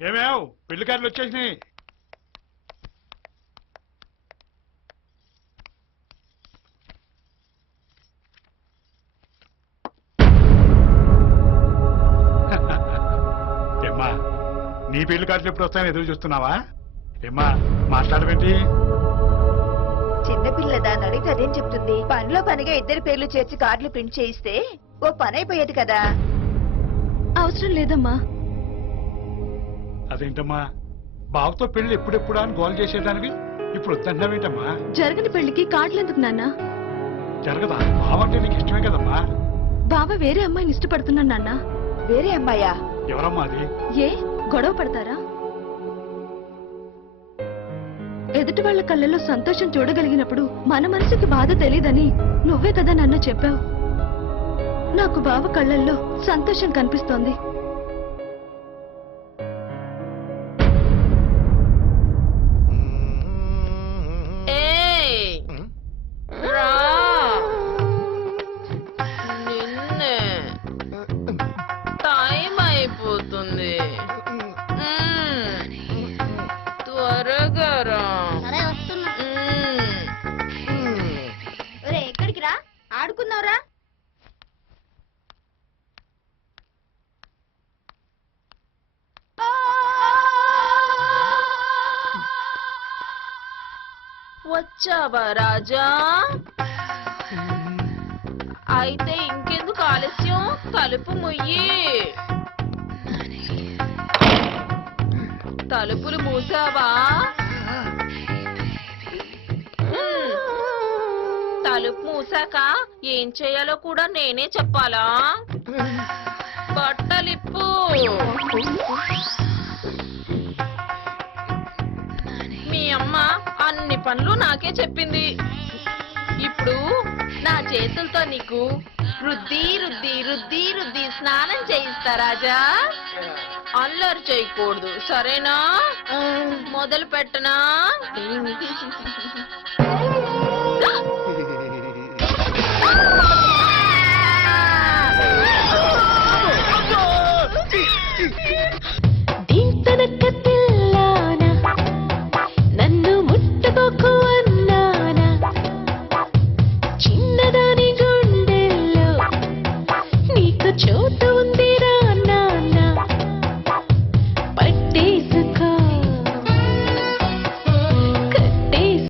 ఏమేవ్ పెళ్లి కార్డులు వచ్చేసినాయి. ఏమ్మా నీ పెళ్లి కార్డులు ఎప్పుడు వస్తాయని ఎదురు చూస్తున్నావా? ఏమ్మా మాట్లాడవేంటి? చిన్నపిల్ల దాన్ని అడిగితే అదేం చెప్తుంది? పనిలో పనిగా ఇద్దరి పేర్లు చేర్చి కార్డులు ప్రింట్ చేయిస్తే ఓ పని అయిపోయేది కదా. అవసరం లేదమ్మా. అదేంటమ్మా బావతో పెళ్లి ఎప్పుడెప్పుడు అని గోల్ చేసేదానివి ఇప్పుడు వద్దంటావేంటమ్మా? జరగని పెళ్లికి కార్డులు ఎందుకు నాన్న? జరగదా? బావంటే నీకు ఇష్టమే కదమ్మా. బావ వేరే అమ్మాయిని ఇష్టపడుతున్నాను నాన్న. వేరే అమ్మాయా? ఎవరమ్మా అది? ఏ గొడవ పడతారా? ఎదుటి వాళ్ళ కళ్ళల్లో సంతోషం చూడగలిగినప్పుడు మన మనసుకి బాధ తెలీదని నువ్వే కదా నన్ను చెప్పావు. నాకు బావ కళ్ళల్లో సంతోషం కనిపిస్తోంది. టైం అయిపోతుంది, త్వరగా రా. ఎక్కడికి రా? ఆడుకున్నావురా? వచ్చావా రాజా? అయితే ఇంకెందుకు ఆలస్యం, తలుపు ముయ్యి. తలుపులు మూసావా? తలుపు మూసాక ఏం చేయాలో కూడా నేనే చెప్పాలా? బట్టలిప్పు. మీ అమ్మ అన్ని పనులు నాకే చెప్పింది. ఇప్పుడు నా చేతులతో నీకు రుద్ది రుద్ది రుద్ది రుద్ది స్నానం చేయిస్తా రాజా. అల్లరి చేయకూడదు, సరేనా? మొదలు పెట్టనా?